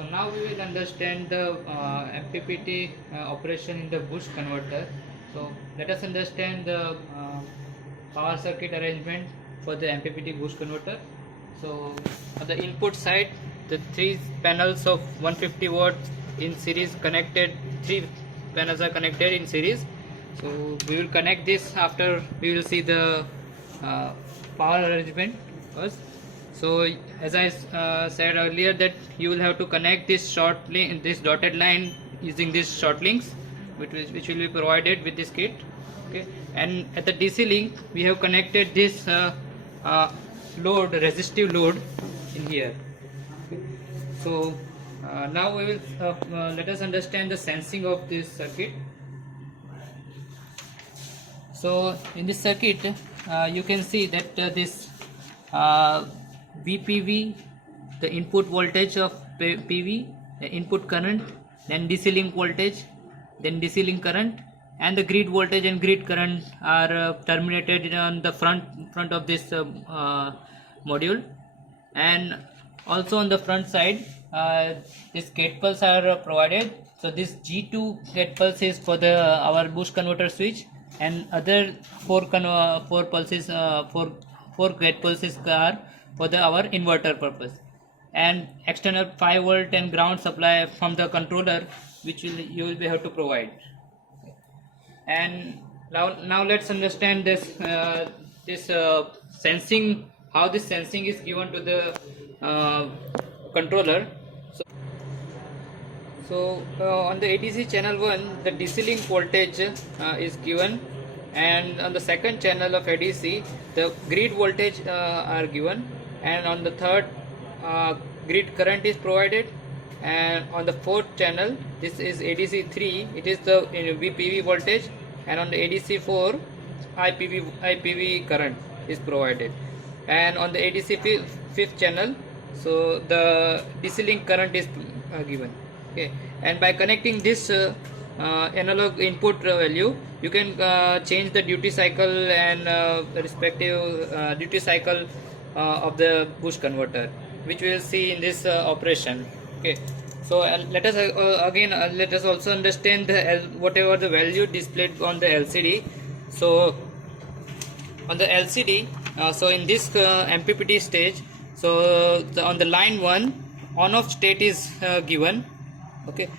So now we will understand the MPPT operation in the boost converter. So let us understand the power circuit arrangement for the MPPT boost converter. So on the input side, the three panels of 150 watts in series connected. Three panels are connected in series. So we will connect this after we will see the power arrangement first. So as I said earlier, that you will have to connect this short link, this dotted line, using these short links which will be provided with this kit. Okay, and at the DC link we have connected this load, resistive load, in here. Okay. So now we will let us understand the sensing of this circuit. So in this circuit you can see that this VPV, the input voltage of PV, the input current, then DC link voltage, then DC link current, and the grid voltage and grid current are terminated on the front of this module. And also on the front side this gate pulse are provided. So this G2 gate pulse is for the our boost converter switch, and other four gate pulses are for our inverter purpose, and external 5 volt and ground supply from the controller, which you will be have to provide. And now let's understand this sensing, how this sensing is given to the controller. So on the ADC channel 1, the DC link voltage is given, and on the second channel of ADC the grid voltage are given, and on the third grid current is provided, and on the fourth channel, this is ADC 3, it is the VPV voltage, and on the ADC 4 IPV current is provided, and on the ADC fifth channel, so the DC link current is given. Okay, and by connecting this analog input value, you can change the duty cycle and the respective duty cycle of the boost converter, which we will see in this operation. Okay, so let us again let us also understand the whatever the value displayed on the LCD. So on the LCD, so in this MPPT stage, so on the line 1, on off state is given. Okay,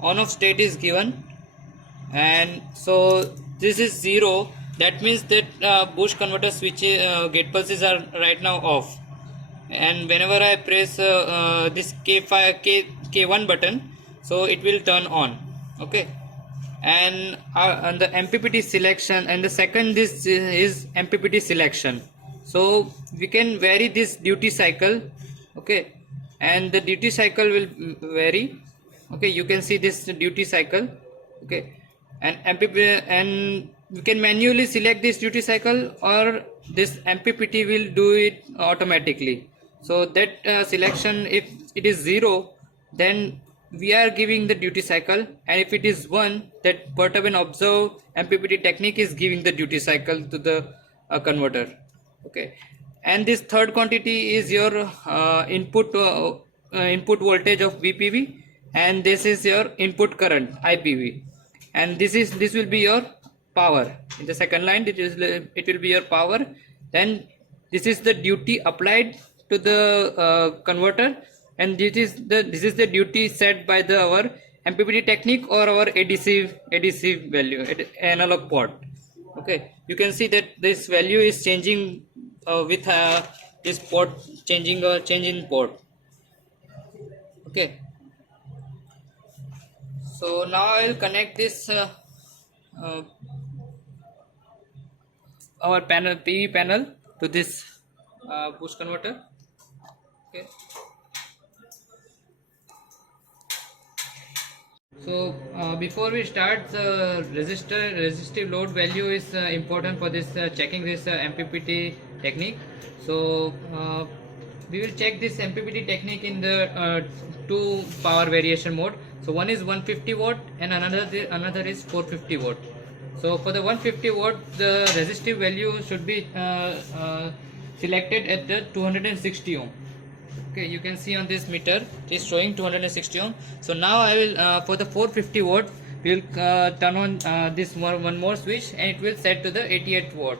on off state is given, and so this is 0. That means that boost converter switch gate pulses are right now off, and whenever I press this K1 button, so it will turn on. Okay, and on the MPPT selection, and the second this is MPPT selection, so we can vary this duty cycle. Okay, and the duty cycle will vary. Okay, you can see this duty cycle. Okay, and MPPT, and you can manually select this duty cycle, or this MPPT will do it automatically. So that selection, if it is 0, then we are giving the duty cycle, and if it is 1, that perturb and observe MPPT technique is giving the duty cycle to the converter. Okay, and this third quantity is your input voltage of VPV, and this is your input current IPV, and this will be your power. In the second line, it will be your power. Then this is the duty applied to the converter, and this is the duty set by our MPPT technique or our ADC value analog port. Okay, you can see that this value is changing with this port changing port. Okay, so now I will connect this our PV panel to this boost converter. Okay, so before we start, the resistive load value is important for this checking this MPPT technique. So we will check this MPPT technique in the two power variation mode. So one is 150 watt and another is 450 watt. So for the 150 watt, the resistive value should be selected at the 260 ohm. Okay, you can see on this meter it is showing 260 ohm. So now I will for the 450 watt we will turn on this one more switch, and it will set to the 88 watt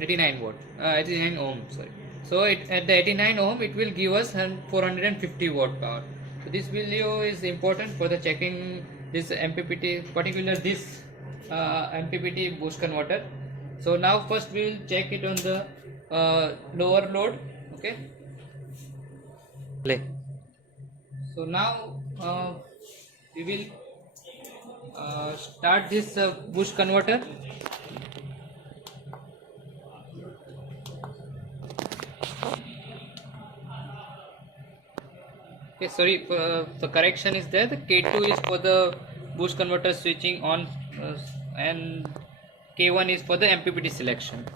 89 watt 89 ohm, sorry. So at the 89 ohm it will give us 450 watt power. So this video is important for the checking this MPPT, particular this MPPT boost converter. So now first we will check it on the lower load. Okay, play. So now we will start this boost converter. Okay, sorry, the correction is there. The K2 is for the boost converter switching on, and K1 is for the MPPT selection.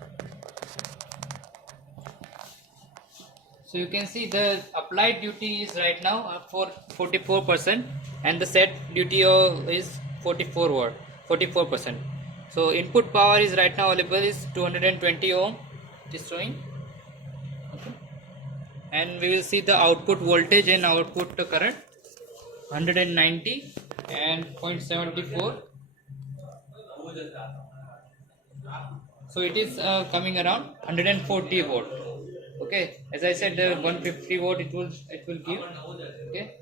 So you can see the applied duty is right now for 44%, and the set duty is 44%. So input power is right now available is 220 ohm. It is showing. Okay. And we will see the output voltage and output current 190 and 0.74. So it is coming around 140 watt. Okay, as I said, the 150 watt it will give. Okay,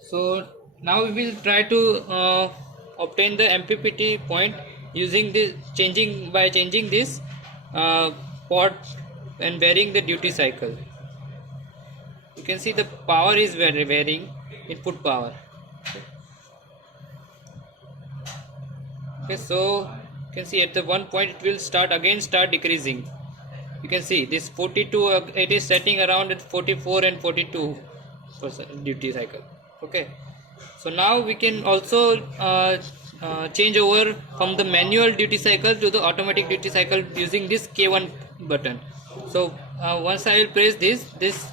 so now we will try to obtain the MPPT point using this changing this pot and varying the duty cycle. You can see the power is varying, input power. Okay, so you can see at the one point it will start decreasing. You can see this 42 it is setting around at 44 and 42% duty cycle. Okay, so now we can also change over from the manual duty cycle to the automatic duty cycle using this K1 button. So once I will press this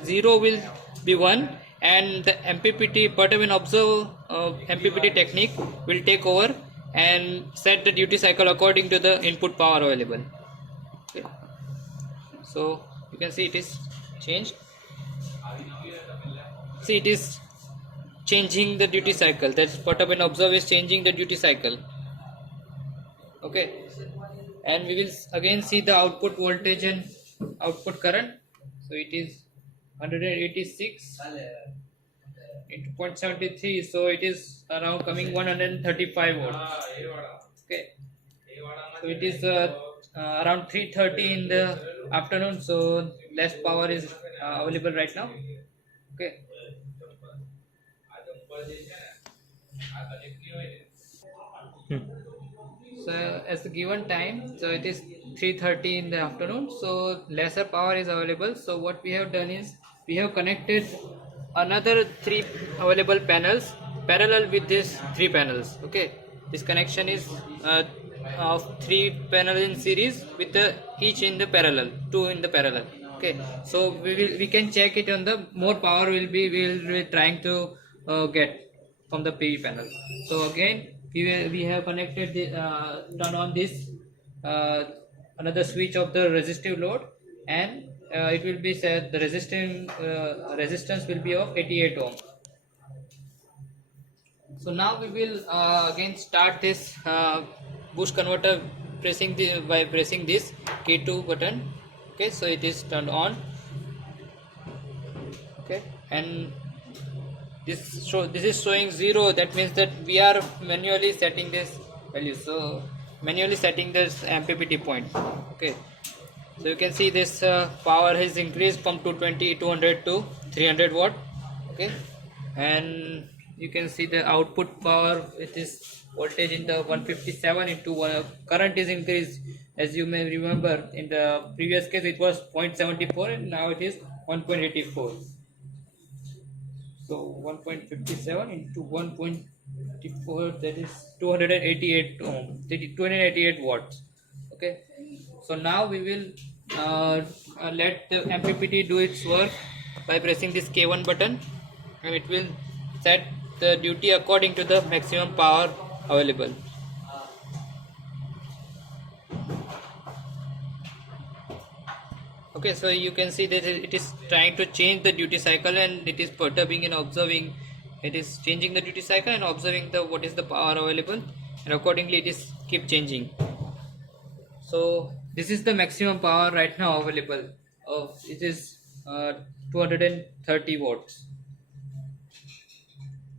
0 will be 1, and the MPPT perturb observe MPPT technique will take over and set the duty cycle according to the input power available. Okay. So you can see it is changed. See, it is changing the duty cycle. That's perturb and observe is changing the duty cycle. Okay, and we will again see the output voltage and output current. So it is 186 into 0.73, so it is around coming 135 watts. Okay, so it is around 3:30 in the afternoon, so less power is available right now. Okay, so as the given time, so it is 3:30 in the afternoon, so lesser power is available. So what we have done is we have connected another 3 available panels parallel with these 3 panels. Okay, this connection is of 3 panels in series with each in the parallel, 2 in the parallel. Okay, so we can check it on the more power we will be trying to get from the PV panel. So again we have connected the turn on this another switch of the resistive load, and it will be said the resistance will be of 88 ohm. So now we will again start this boost converter by pressing this K2 button. Okay, so it is turned on. Okay, and this is showing 0. That means that we are manually setting this value. So manually setting this MPPT point. Okay, so you can see this power has increased from 200 to 300 watt. Okay, and you can see the output power, it is voltage in the 157 into current is increased. As you may remember, in the previous case it was 0.74 and now it is 1.84. So 1.57 into 1.84, that is 288 ohm, 288 watts. Okay, so now we will let the MPPT do its work by pressing this K1 button, and it will set the duty according to the maximum power available. Okay, so you can see that it is trying to change the duty cycle, and it is perturbing and observing. It is changing the duty cycle and observing the what is the power available, and accordingly it is keep changing. So this is the maximum power right now available. Of it is 230 watts.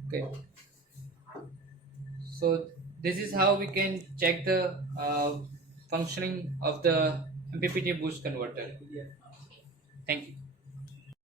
Okay, so this is how we can check the functioning of the MPPT boost converter. Thank you.